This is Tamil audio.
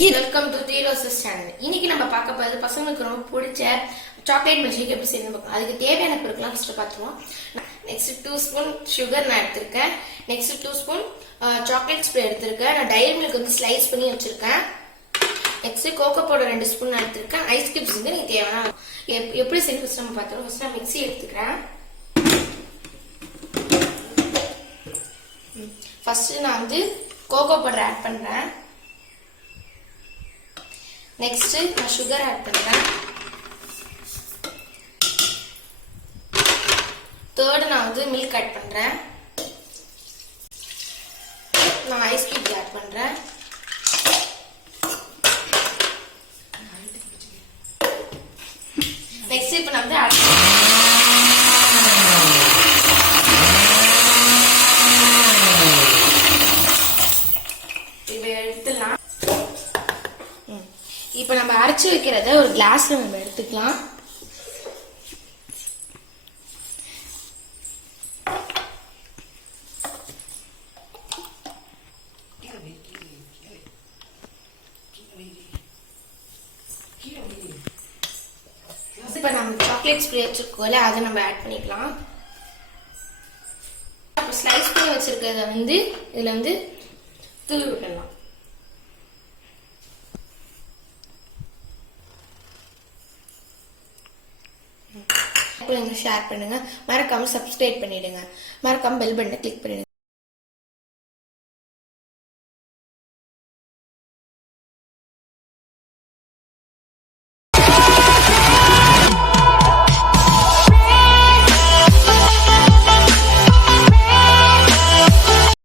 Welcome to three roses channel. இன்னைக்கு நம்ம பார்க்க போறது பசங்களுக்கு ரொம்ப பிடிச்ச சாக்லேட் மில்க்ஷேக் எப்படி செய்யணும் பார்க்கலாம். அதுக்கு தேவையான பொருட்கள்லாம் ஃபர்ஸ்ட் பார்த்துருவோம். நெக்ஸ்ட் 2 ஸ்பூன் சுகர் நான் எடுத்திருக்கேன். நெக்ஸ்ட் 2 ஸ்பூன் சாக்லேட் ஸ்ப்ரே எடுத்திருக்கேன். நான் டைரி மில்க் வந்து ஸ்லைஸ் பண்ணி வச்சிருக்கேன். நெக்ஸ்ட் கோகோ பவுடர் 2 ஸ்பூன் நான் எடுத்திருக்கேன். ஐஸ் கியூப்ஸ் வந்து நீங்க தேவையான எப்படி செய்யணும் ஃபர்ஸ்ட் நம்ம பார்த்துருவோம். ஃபர்ஸ்ட் நான் மிக்ஸி எடுத்துக்கிறேன். ஃபர்ஸ்ட் நான் வந்து கோகோ பவுடர் ஆட் பண்றேன். நெக்ஸ்ட் நான் சுகர் ஆட் பண்றேன். தேர்ட் நான் வந்து மில்க் ஆட் பண்றேன். நான் ஐஸ் கியூப் ஆட் பண்றேன். நெக்ஸ்ட் இப்போ நான் வந்து எடுத்துலாம். இப்போ நம்ம அரைச்சு வைக்கிறத ஒரு கிளாஸ்ல நம்ம எடுத்துக்கலாம். இப்போ நம்ம சாக்லேட் ஸ்ப்ரே வச்சிருக்கோம்ல அதை நம்ம ஆட் பண்ணிக்கலாம். அப்போ ஸ்லைஸ் பண்ணி வச்சிருக்கிறத வந்து இதுல வந்து தூவி விடலாம். ஷேர் பண்ணுங்க, மறக்காம சப்ஸ்கிரைப் பண்ணிடுங்க, மறக்காம பெல் பட்டனை கிளிக் பண்ணிடுங்க.